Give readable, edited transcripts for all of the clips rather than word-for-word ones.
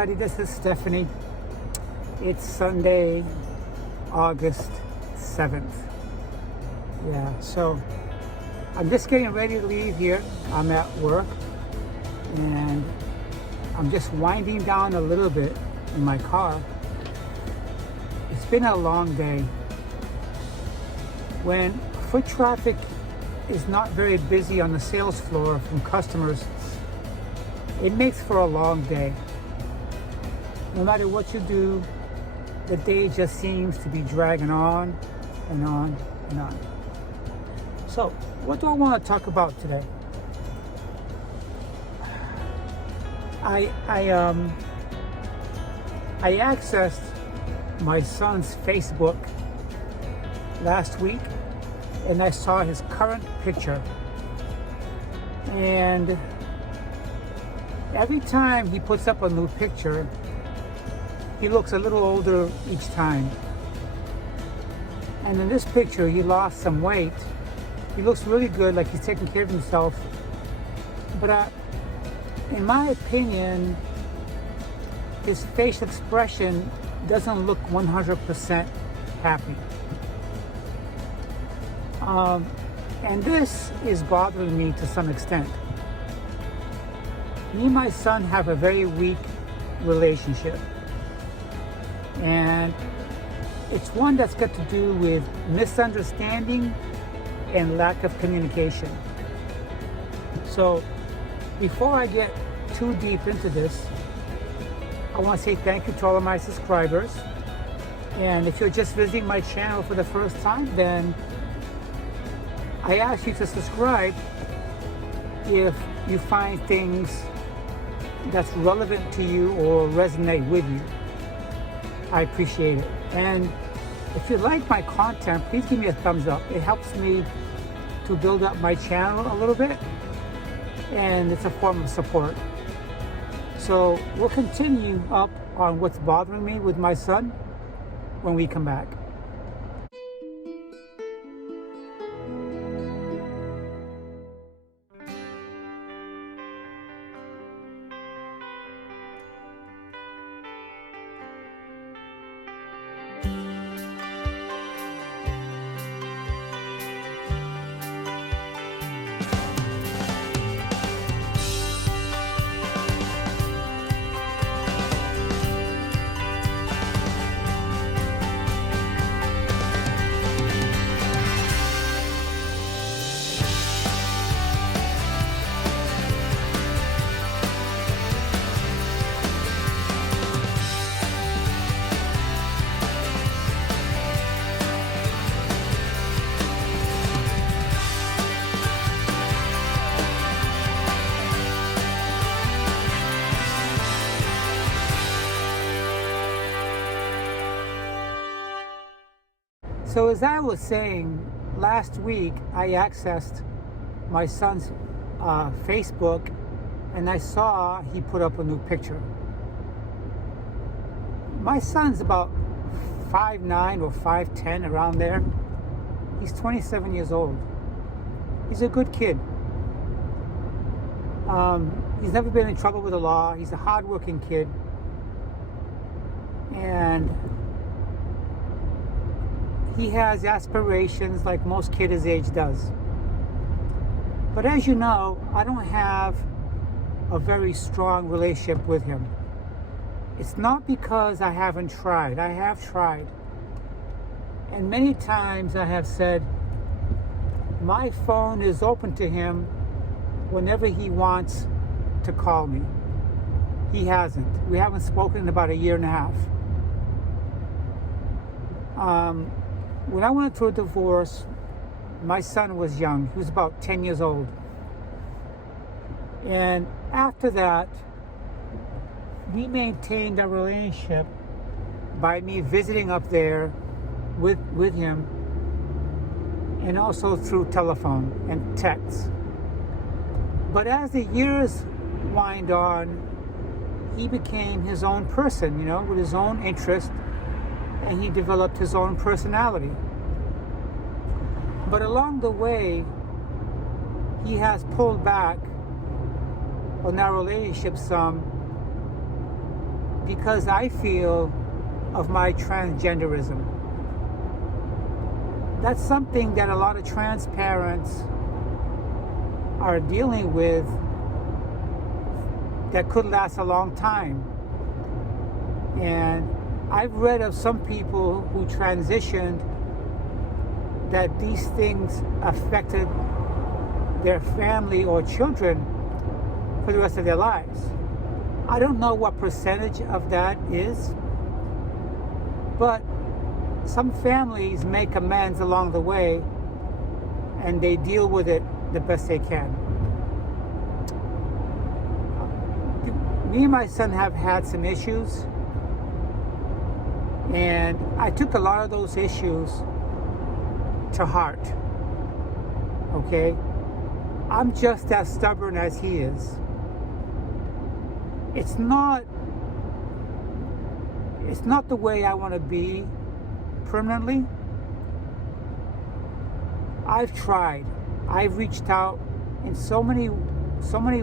everybody, this is Stephanie. It's Sunday, August 7th. Yeah, so I'm just getting ready to leave here. I'm at work and I'm just winding down a little bit in my car. It's been a long day. When foot traffic is not very busy on the sales floor from customers, it makes for a long day. No matter what you do, the day just seems to be dragging on and on and on. So, what do I want to talk about today? I accessed my son's Facebook last week and I saw his current picture. And every time he puts up a new picture, he looks a little older each time. And in this picture, he lost some weight. He looks really good, like he's taking care of himself. But in my opinion, his facial expression doesn't look 100% happy. And this is bothering me to some extent. Me and my son have a very weak relationship. And it's one that's got to do with misunderstanding and lack of communication. So before I get too deep into this, I want to say thank you to all of my subscribers. And if you're just visiting my channel for the first time, then I ask you to subscribe if you find things that's relevant to you or resonate with you. I appreciate it. And if you like my content, please give me a thumbs up. It helps me to build up my channel a little bit, and it's a form of support. So we'll continue up on what's bothering me with my son when we come back. So as I was saying, last week I accessed my son's Facebook and I saw he put up a new picture. My son's about 5'9" or 5'10", around there. He's 27 years old. He's a good kid. He's never been in trouble with the law. He's a hardworking kid. And he has aspirations like most kids his age does. But as you know, I don't have a very strong relationship with him. It's not because I haven't tried. I have tried. And many times I have said, my phone is open to him whenever he wants to call me. He hasn't. We haven't spoken in about a year and a half. When I went through a divorce, my son was young. He was about 10 years old. And after that, we maintained a relationship by me visiting up there with him, and also through telephone and text. But as the years wind on, he became his own person, with his own interest, and he developed his own personality. But along the way, he has pulled back on our relationship some because I feel of my transgenderism. That's something that a lot of trans parents are dealing with that could last a long time. And I've read of some people who transitioned that these things affected their family or children for the rest of their lives. I don't know what percentage of that is, but some families make amends along the way and they deal with it the best they can. Me and my son have had some issues, and I took a lot of those issues to heart. Okay? I'm just as stubborn as he is. It's not the way I want to be permanently. I've tried. I've reached out in so many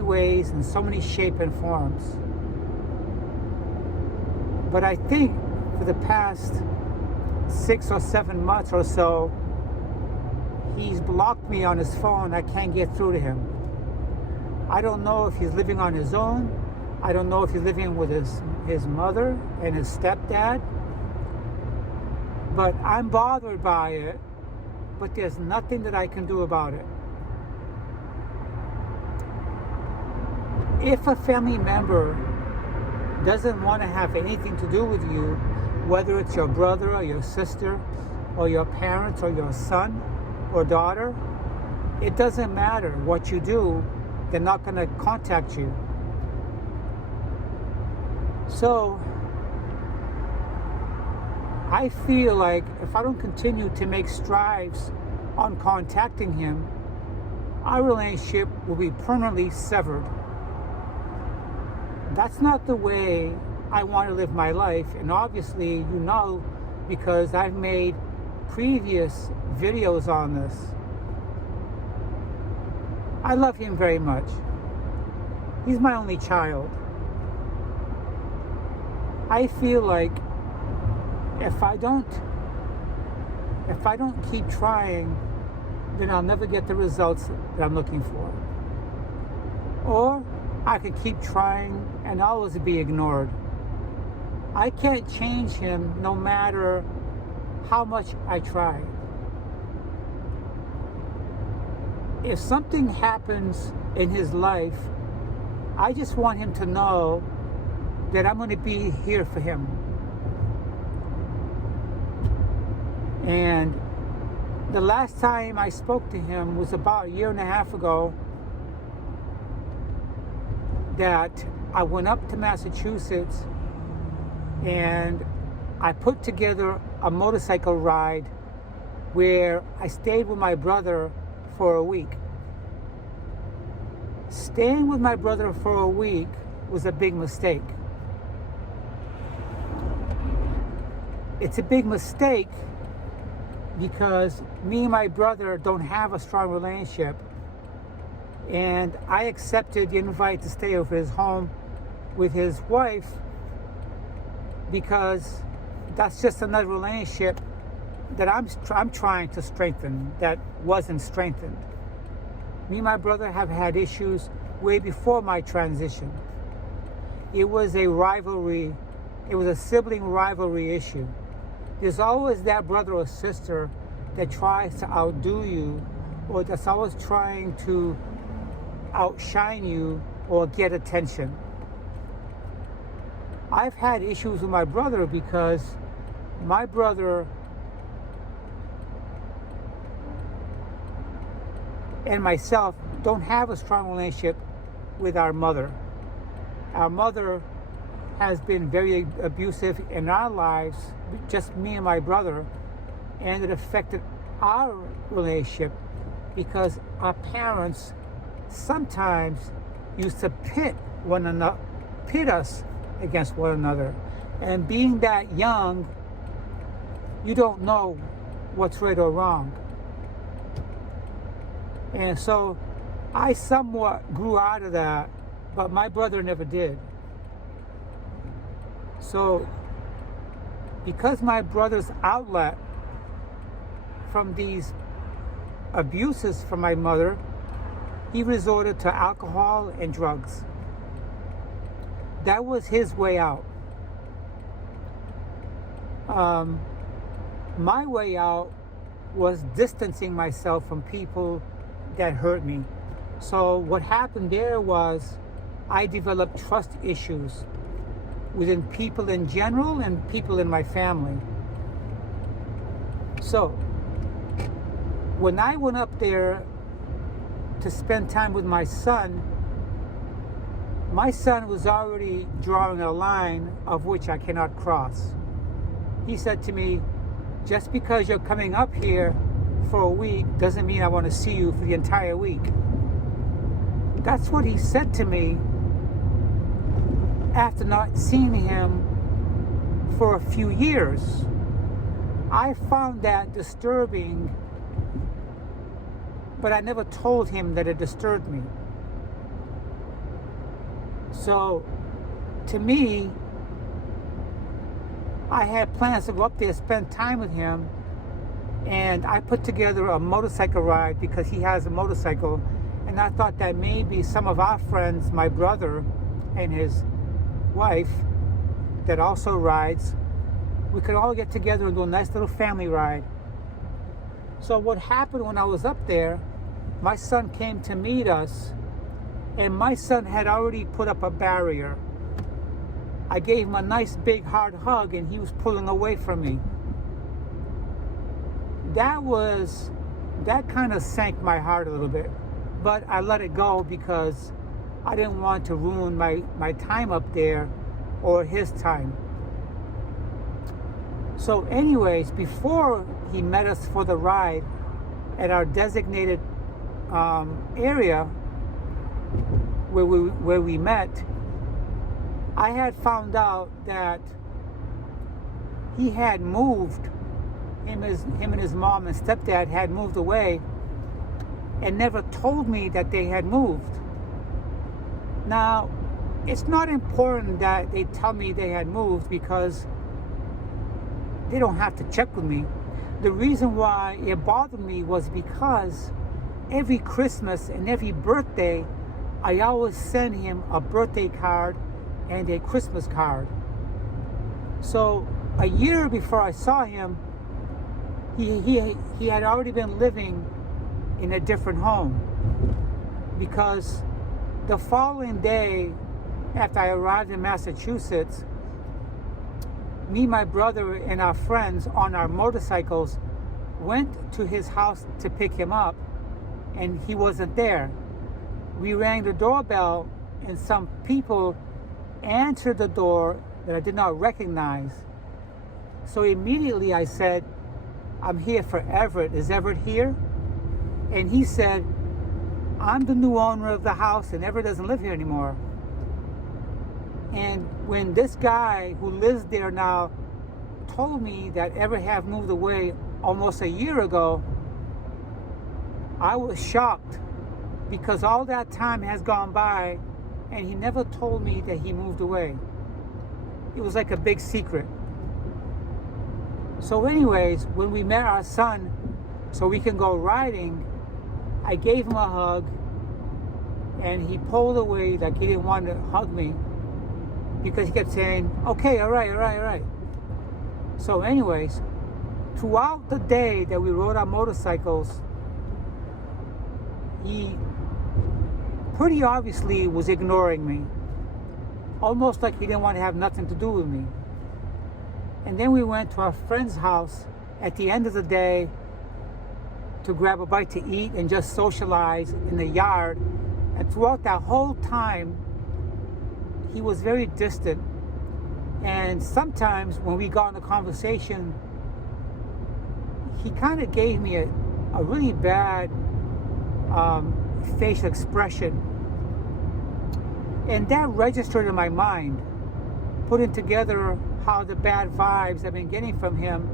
ways, in so many shape and forms. But I think for the past 6 or 7 months or so, he's blocked me on his phone. I can't get through to him. I don't know if he's living on his own. I don't know if he's living with his mother and his stepdad. But I'm bothered by it, but there's nothing that I can do about it. If a family member doesn't want to have anything to do with you, whether it's your brother or your sister or your parents or your son or daughter, it doesn't matter what you do, they're not going to contact you. So I feel like if I don't continue to make strides on contacting him, our relationship will be permanently severed. That's not the way I want to live my life, and obviously you know, because I've made previous videos on this. I love him very much. He's my only child. I feel like if I don't keep trying, then I'll never get the results that I'm looking for. Or I could keep trying and always be ignored. I can't change him no matter how much I try. If something happens in his life, I just want him to know that I'm going to be here for him. And the last time I spoke to him was about 1.5 years ago, that I went up to Massachusetts and I put together a motorcycle ride where I stayed with my brother for a week. Staying with my brother for a week was a big mistake. It's a big mistake because me and my brother don't have a strong relationship, and I accepted the invite to stay over his home with his wife because that's just another relationship that I'm trying to strengthen that wasn't strengthened. Me and my brother have had issues way before my transition. It was a rivalry. It was a sibling rivalry issue. There's always that brother or sister that tries to outdo you, or that's always trying to outshine you or get attention. I've had issues with my brother because my brother and myself don't have a strong relationship with our mother. Our mother has been very abusive in our lives, just me and my brother, and it affected our relationship because our parents sometimes used to pit us against one another. And being that young, you don't know what's right or wrong. And so I somewhat grew out of that, but my brother never did. So, because my brother's outlet from these abuses from my mother, he resorted to alcohol and drugs. That was his way out. My way out was distancing myself from people that hurt me. So what happened there was I developed trust issues within people in general and people in my family. So when I went up there to spend time with my son was already drawing a line of which I cannot cross. He said to me, just because you're coming up here for a week doesn't mean I want to see you for the entire week. That's what he said to me after not seeing him for a few years. I found that disturbing, but I never told him that it disturbed me. So, to me, I had plans to go up there, spend time with him, and I put together a motorcycle ride because he has a motorcycle, and I thought that maybe some of our friends, my brother and his wife, that also rides, we could all get together and do a nice little family ride. So what happened when I was up there, my son came to meet us, and my son had already put up a barrier. I gave him a nice big hard hug and he was pulling away from me. That kind of sank my heart a little bit, but I let it go because I didn't want to ruin my time up there or his time. So anyways, before he met us for the ride at our designated area where we met, I had found out that he had moved. Him and his mom and stepdad had moved away and never told me that they had moved. Now, it's not important that they tell me they had moved because they don't have to check with me. The reason why it bothered me was because every Christmas and every birthday, I always send him a birthday card and a Christmas card. So a year before I saw him, he had already been living in a different home, because the following day after I arrived in Massachusetts, me, my brother, and our friends on our motorcycles went to his house to pick him up, and he wasn't there. We rang the doorbell and some people answered the door that I did not recognize. So immediately I said, I'm here for Everett. Is Everett here? And he said, I'm the new owner of the house and Everett doesn't live here anymore. And when this guy who lives there now told me that Everett had moved away almost a year ago, I was shocked because all that time has gone by and he never told me that he moved away. It was like a big secret. So anyways, when we met our son so we can go riding, I gave him a hug and he pulled away like he didn't want to hug me because he kept saying, okay, all right. So anyways, throughout the day that we rode our motorcycles, he pretty obviously was ignoring me, almost like he didn't want to have nothing to do with me. And then we went to our friend's house at the end of the day to grab a bite to eat and just socialize in the yard. And throughout that whole time, he was very distant. And sometimes when we got in a conversation, he kind of gave me a really bad facial expression. And that registered in my mind, putting together how the bad vibes I've been getting from him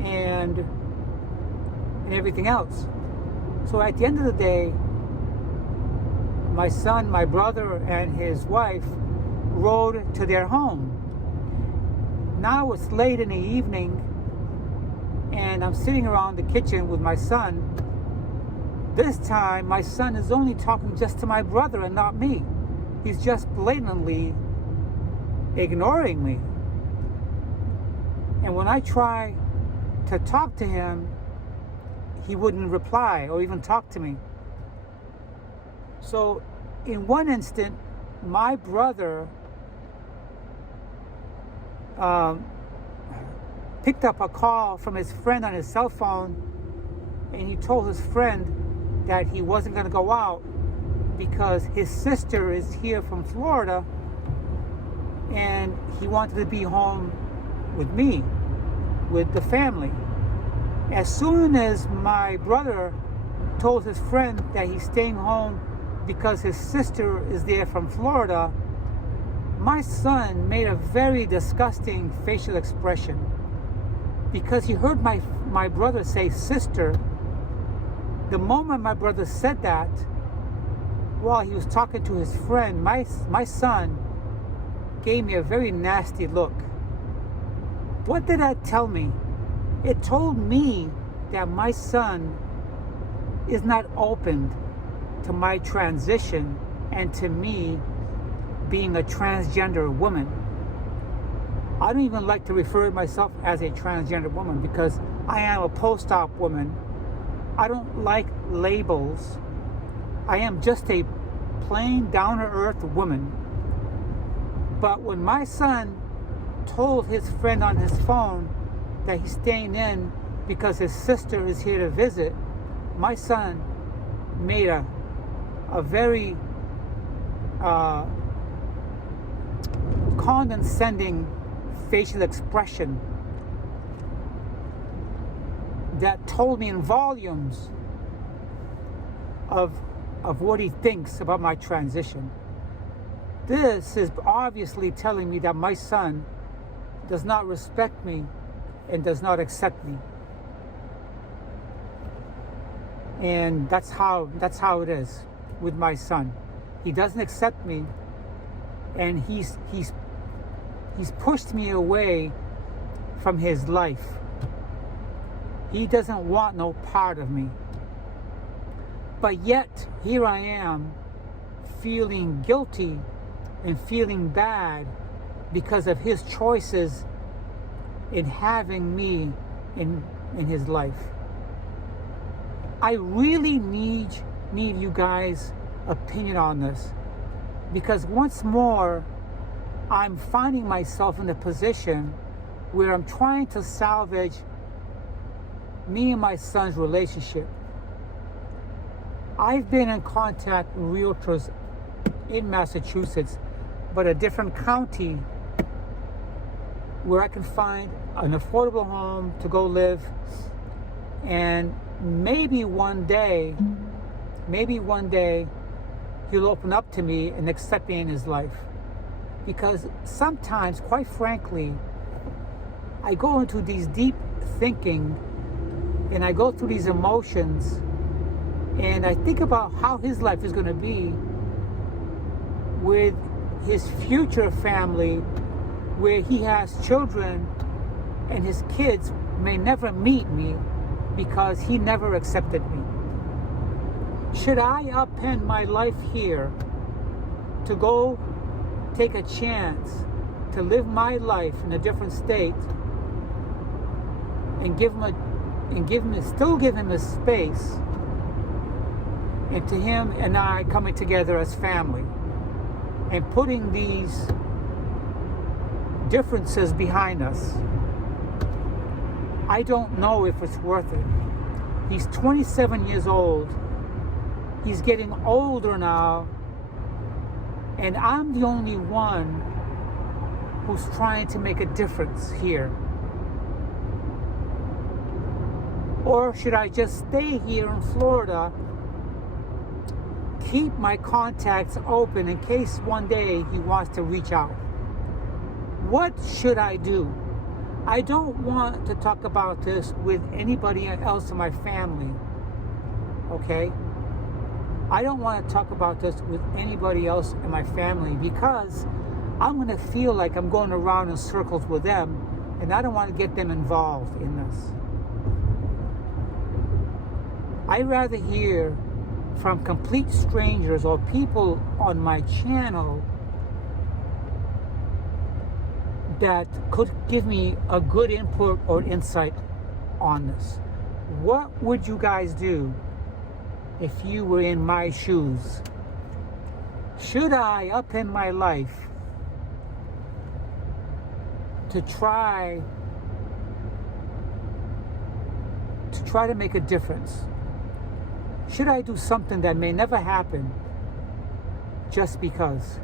and everything else. So at the end of the day, my son, my brother, and his wife road to their home. Now it's late in the evening, and I'm sitting around the kitchen with my son. This time, my son is only talking just to my brother and not me. He's just blatantly ignoring me. And when I try to talk to him, he wouldn't reply or even talk to me. So in one instant, my brother picked up a call from his friend on his cell phone, and he told his friend that he wasn't going to go out because his sister is here from Florida and he wanted to be home with me, with the family. As soon as my brother told his friend that he's staying home because his sister is there from Florida, my son made a very disgusting facial expression because he heard my brother say sister. The moment my brother said that, while he was talking to his friend, my son gave me a very nasty look. What did that tell me? It told me that my son is not open to my transition and to me being a transgender woman. I don't even like to refer to myself as a transgender woman because I am a post-op woman. I don't like labels. I am just a plain down-to-earth woman. But when my son told his friend on his phone that he's staying in because his sister is here to visit, my son made a very condescending facial expression that told me in volumes of what he thinks about my transition. This is obviously telling me that my son does not respect me and does not accept me. And that's how it is with my son. He doesn't accept me, and he's pushed me away from his life. He doesn't want no part of me. But yet, here I am, feeling guilty and feeling bad because of his choices in having me in his life. I really need you guys' opinion on this, because once more, I'm finding myself in a position where I'm trying to salvage me and my son's relationship. I've been in contact with realtors in Massachusetts, but a different county where I can find an affordable home to go live, and maybe one day he'll open up to me and accept me in his life. Because sometimes, quite frankly, I go into these deep thinking and I go through these emotions and I think about how his life is going to be with his future family, where he has children and his kids may never meet me because he never accepted me. Should I upend my life here to go take a chance to live my life in a different state and still give him a space, and to him and I coming together as family and putting these differences behind us? I don't know if it's worth it. He's 27 years old. He's getting older now, and I'm the only one who's trying to make a difference here. Or should I just stay here in Florida, keep my contacts open in case one day he wants to reach out? What should I do? I don't want to talk about this with anybody else in my family, okay? I don't want to talk about this with anybody else in my family because I'm going to feel like I'm going around in circles with them, and I don't want to get them involved in this. I'd rather hear from complete strangers or people on my channel that could give me a good input or insight on this. What would you guys do if you were in my shoes? Should I up in my life to try to make a difference? Should I do something that may never happen just because?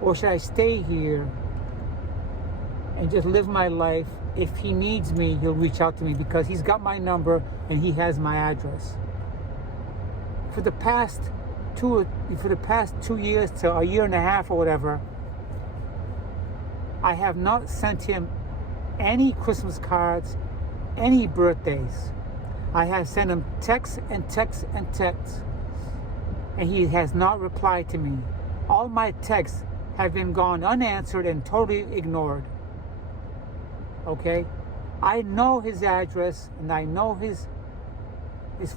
Or should I stay here and just live my life? If he needs me, he'll reach out to me because he's got my number and he has my address. For the past 2 years to a year and a half or whatever, I have not sent him any Christmas cards, any birthdays. I have sent him texts and texts and texts, and he has not replied to me. All my texts have been gone unanswered and totally ignored. Okay? I know his address and I know his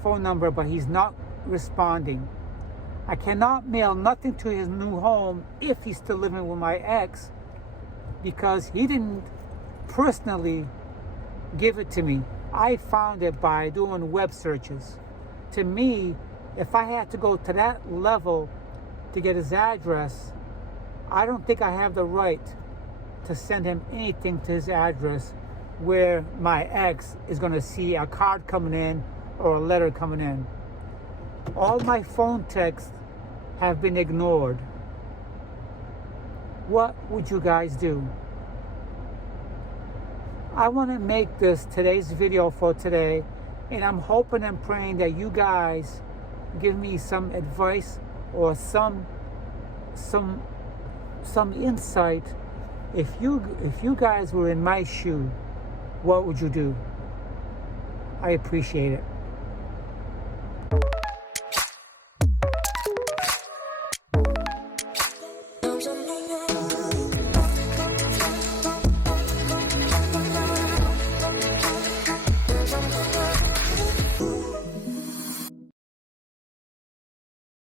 phone number, but he's not responding. I cannot mail nothing to his new home if he's still living with my ex, because he didn't personally give it to me. I found it by doing web searches. To me, if I had to go to that level to get his address, I don't think I have the right to send him anything to his address where my ex is going to see a card coming in or a letter coming in. All my phone texts have been ignored. What would you guys do? I want to make this today's video for today, and I'm hoping and praying that you guys give me some advice or some insight. If you guys were in my shoe, what would you do? I appreciate it.